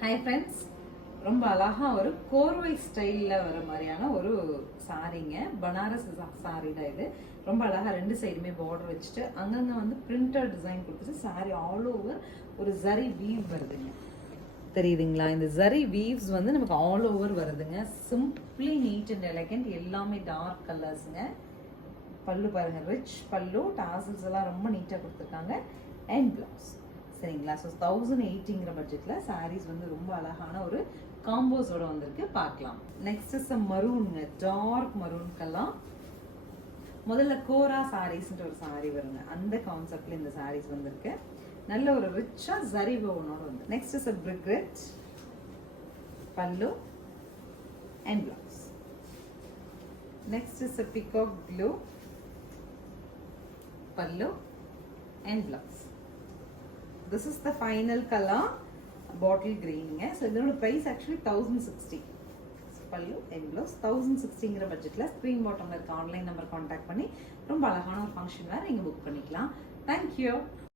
Hi friends, ரொம்ப அழகாக ஒரு கோர்வை ஸ்டைலில் வர மாதிரியான ஒரு சாரீங்க. பனாரஸ் சாரீ தான் இது. ரொம்ப அழகாக ரெண்டு சைடுமே பார்டர் வச்சுட்டு அங்கங்கே வந்து பிரிண்டட் டிசைன் கொடுத்துட்டு சாரீ ஆல் ஓவர் ஒரு ஜரி வீவ் வருதுங்க. தெரியுதுங்களா? இந்த ஜரி வீவ்ஸ் வந்து நமக்கு ஆல் ஓவர் வருதுங்க. சிம்பிளி நீட் அண்ட் எலகண்ட், எல்லாமே டார்க் கலர்ஸுங்க. பல்லு பாருங்க, ரிச் பல்லு, டாசல்ஸ் எல்லாம் ரொம்ப நீட்டாக கொடுத்துருக்காங்க. அண்ட் பிளவுஸ் சரிங்களா. ஸோ 1080ங்கிற பட்ஜெட்டில் சாரீஸ் வந்து ரொம்ப அழகான ஒரு காம்போஸோட வந்திருக்கு. பார்க்கலாம். நெக்ஸ்ட் இஸ் மரூனுங்க, டார்க் மரூன்கெல்லாம் முதல்ல கோரா சாரீஸ்ன்ற ஒரு சாரீ வருங்க. அந்த கான்செப்ட்ல இந்த சாரீஸ் வந்திருக்கு. நல்ல ஒரு ரிச்சா ஜரி ஓனோட வந்து. நெக்ஸ்ட் இஸ் பிரிக்ரெட் பல்லு and blouse. Next is peacock blue pallu and blouse. This is the final color, bottle green. So இதோட price actually 1060. pallu and blouse 1060ங்கிற பட்ஜெட்ல ஸ்கிரீன் பாட்டம்ல இருக்க ஆன்லைன் நம்பர் கான்டாக்ட் பண்ணி ரொம்ப அழகான ஒரு ஃபங்க்ஷன் வேற நீங்க புக் பண்ணிக்கலாம். Thank you.